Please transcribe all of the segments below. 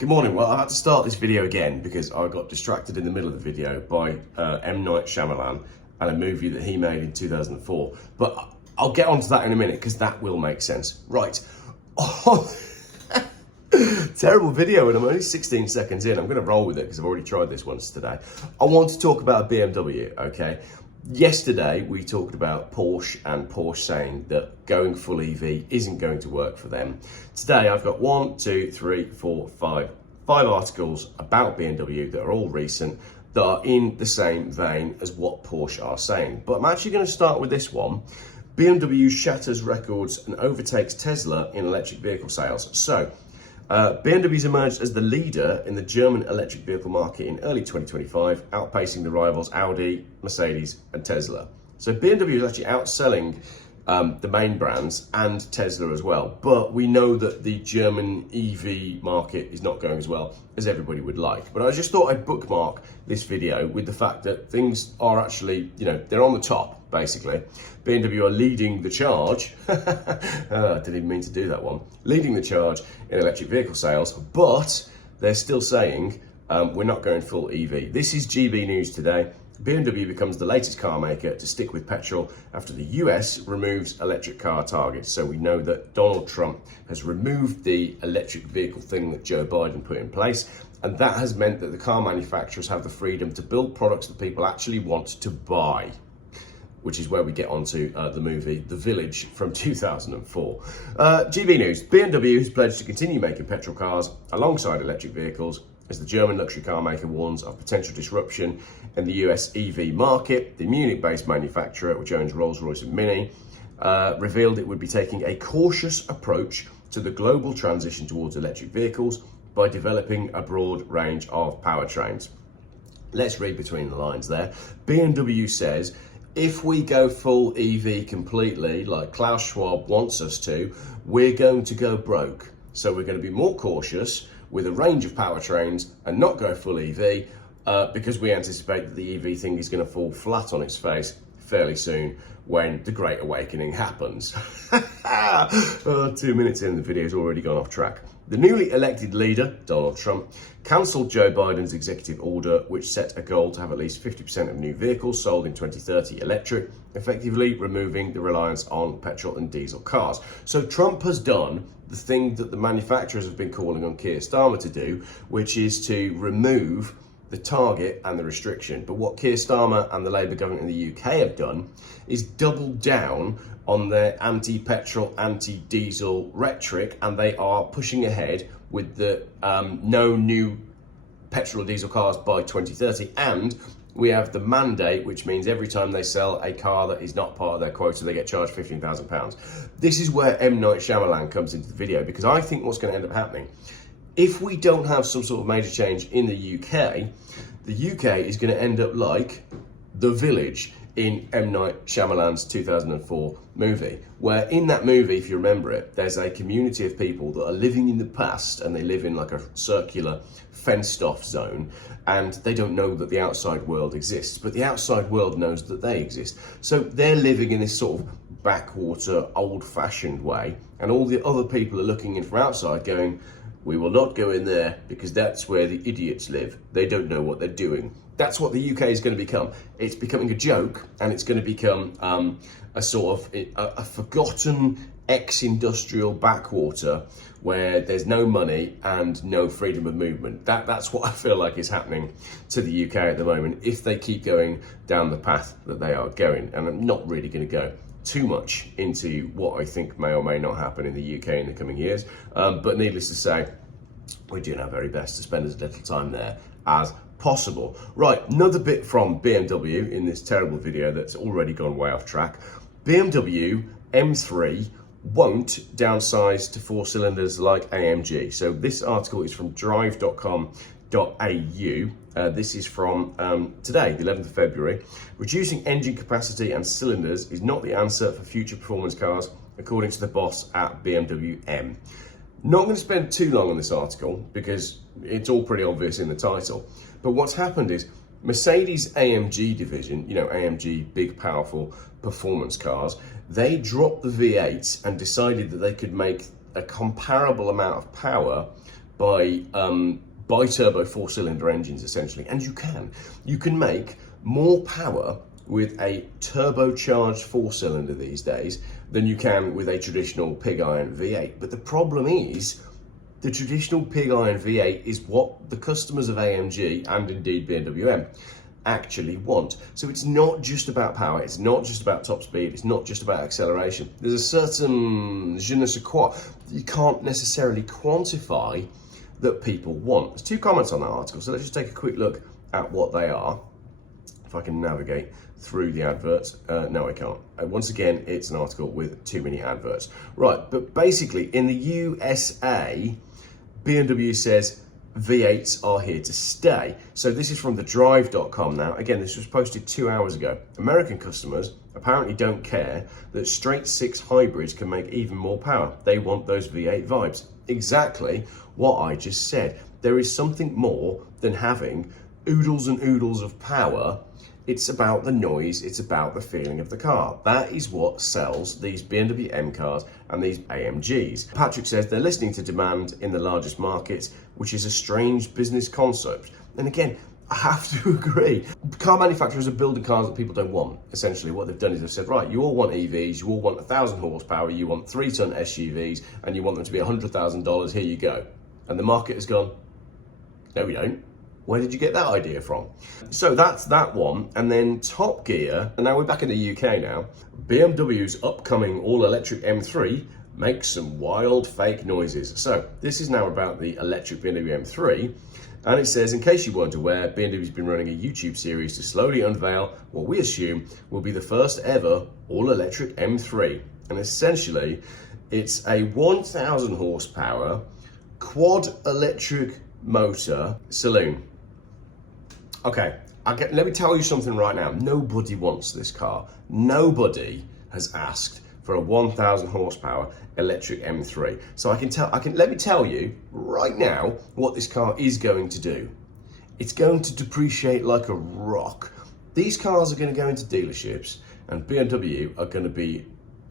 Good morning. Well, I had to start this video again because I got distracted in the middle of the video by M. Night Shyamalan and a movie that he made in 2004. But I'll get onto that in a minute because that will make sense. Right. Oh, terrible video, and I'm only 16 seconds in. I'm going to roll with it because I've already tried this once today. I want to talk about BMW, okay? Yesterday, we talked about Porsche and Porsche saying that going full EV isn't going to work for them. Today, I've got five articles about BMW that are all recent that are in the same vein as what Porsche are saying. But I'm actually going to start with this one. BMW shatters records and overtakes Tesla in electric vehicle sales. So, BMW's emerged as the leader in the German electric vehicle market in early 2025, outpacing the rivals Audi, Mercedes and Tesla. So BMW is actually outselling the main brands and Tesla as well. But we know that the German EV market is not going as well as everybody would like. But I just thought I'd bookmark this video with the fact that things are actually, they're on the top, basically. BMW are leading the charge. I didn't even mean to do that one. Leading the charge in electric vehicle sales, but they're still saying we're not going full EV. This is GB News today. BMW becomes the latest car maker to stick with petrol after the US removes electric car targets. So we know that Donald Trump has removed the electric vehicle thing that Joe Biden put in place. And that has meant that the car manufacturers have the freedom to build products that people actually want to buy, which is where we get onto the movie The Village from 2004. GB News, BMW has pledged to continue making petrol cars alongside electric vehicles as the German luxury car maker warns of potential disruption in the US EV market. The Munich-based manufacturer, which owns Rolls-Royce and Mini, revealed it would be taking a cautious approach to the global transition towards electric vehicles by developing a broad range of powertrains. Let's read between the lines there. BMW says, if we go full EV completely, like Klaus Schwab wants us to, we're going to go broke. So we're going to be more cautious with a range of powertrains and not go full EV because we anticipate that the EV thing is going to fall flat on its face fairly soon when the Great Awakening happens. 2 minutes in, the video's already gone off track. The newly elected leader, Donald Trump, cancelled Joe Biden's executive order, which set a goal to have at least 50% of new vehicles sold in 2030 electric, effectively removing the reliance on petrol and diesel cars. So Trump has done the thing that the manufacturers have been calling on Keir Starmer to do, which is to remove the target and the restriction. But what Keir Starmer and the Labour government in the UK have done is doubled down on their anti-petrol, anti-diesel rhetoric, and they are pushing ahead with the no new petrol or diesel cars by 2030. And we have the mandate, which means every time they sell a car that is not part of their quota, they get charged £15,000. This is where M. Night Shyamalan comes into the video, because I think what's going to end up happening, if we don't have some sort of major change in the UK is going to end up like The Village in M. Night Shyamalan's 2004 movie, where in that movie, if you remember it, there's a community of people that are living in the past and they live in like a circular fenced off zone and they don't know that the outside world exists, but the outside world knows that they exist. So they're living in this sort of backwater, old-fashioned way, and all the other people are looking in from outside going, we will not go in there because that's where the idiots live. They don't know what they're doing. That's what the UK is going to become. It's becoming a joke, and it's going to become a sort of a forgotten ex-industrial backwater where there's no money and no freedom of movement. That's what I feel like is happening to the UK at the moment if they keep going down the path that they are going. And I'm not really going to go too much into what I think may or may not happen in the UK in the coming years. But needless to say, we're doing our very best to spend as little time there as possible. Right, another bit from BMW in this terrible video that's already gone way off track. BMW M3 won't downsize to 4 cylinders like AMG. So this article is from drive.com.au. This is from today, the 11th of February. Reducing engine capacity and cylinders is not the answer for future performance cars, according to the boss at BMW M. Not going to spend too long on this article because it's all pretty obvious in the title. But what's happened is Mercedes AMG division, AMG, big, powerful performance cars, they dropped the V8 and decided that they could make a comparable amount of power by bi-turbo four-cylinder engines, essentially. And you can make more power with a turbocharged four-cylinder these days than you can with a traditional pig iron V8. But the problem is, the traditional pig iron V8 is what the customers of AMG and indeed BMW M actually want. So it's not just about power, it's not just about top speed, it's not just about acceleration. There's a certain je ne sais quoi you can't necessarily quantify that people want. There's two comments on that article, so let's just take a quick look at what they are. If I can navigate through the adverts. No, I can't. Once again, it's an article with too many adverts. Right, but basically in the USA, BMW says V8s are here to stay. So this is from thedrive.com now. Again, this was posted 2 hours ago. American customers apparently don't care that straight six hybrids can make even more power. They want those V8 vibes. Exactly what I just said. There is something more than having oodles and oodles of power. It's about the noise, it's about the feeling of the car. That is what sells these BMW M cars and these AMGs. Patrick says they're listening to demand in the largest markets, which is a strange business concept. And again, I have to agree. Car manufacturers are building cars that people don't want. Essentially, what they've done is they've said, right, you all want EVs, you all want 1,000 horsepower, you want 3-ton SUVs, and you want them to be $100,000, here you go. And the market has gone, no, we don't. Where did you get that idea from? So that's that one. And then Top Gear, and now we're back in the UK now. BMW's upcoming all-electric M3 makes some wild fake noises. So this is now about the electric BMW M3. And it says, in case you weren't aware, BMW's been running a YouTube series to slowly unveil what we assume will be the first ever all-electric M3. And essentially, it's a 1,000 horsepower quad electric motor saloon. Okay, let me tell you something right now. Nobody wants this car. Nobody has asked for a 1,000 horsepower electric M3. So let me tell you right now what this car is going to do. It's going to depreciate like a rock. These cars are going to go into dealerships and BMW are going to be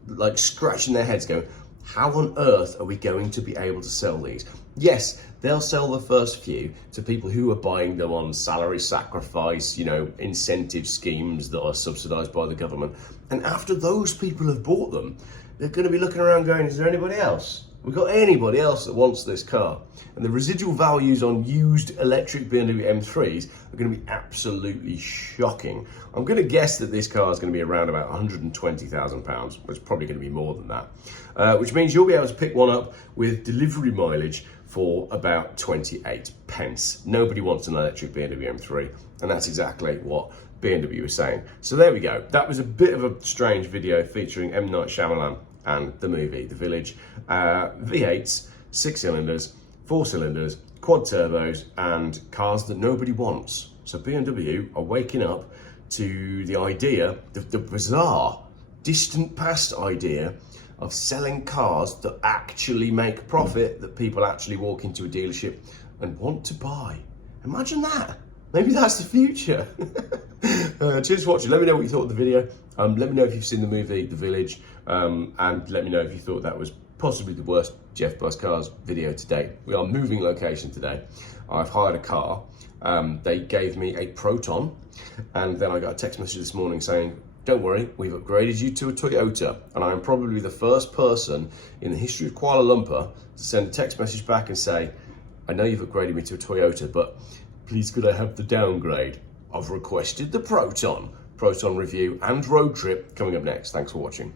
like scratching their heads going, how on earth are we going to be able to sell these? Yes, they'll sell the first few to people who are buying them on salary sacrifice, incentive schemes that are subsidized by the government. And after those people have bought them, they're going to be looking around going, is there anybody else? We've got anybody else that wants this car? And the residual values on used electric BMW M3s are going to be absolutely shocking. I'm going to guess that this car is going to be around about £120,000, but it's probably going to be more than that. Which means you'll be able to pick one up with delivery mileage for about 28 pence. Nobody wants an electric BMW M3, and that's exactly what BMW is saying. So there we go. That was a bit of a strange video featuring M. Night Shyamalan and the movie The Village. V8s, 6 cylinders, 4 cylinders, quad turbos, and cars that nobody wants. So BMW are waking up to the idea, the bizarre, distant past idea of selling cars that actually make profit, that people actually walk into a dealership and want to buy. Imagine that. Maybe that's the future. Cheers for watching. Let me know what you thought of the video. Let me know if you've seen the movie The Village, and let me know if you thought that was possibly the worst Geoff Buys Cars video to date. We are moving location today. I've hired a car. They gave me a Proton, and then I got a text message this morning saying, don't worry, we've upgraded you to a Toyota. And I'm probably the first person in the history of Kuala Lumpur to send a text message back and say, I know you've upgraded me to a Toyota, but please could I have the downgrade? I've requested the Proton. Proton review and road trip coming up next. Thanks for watching.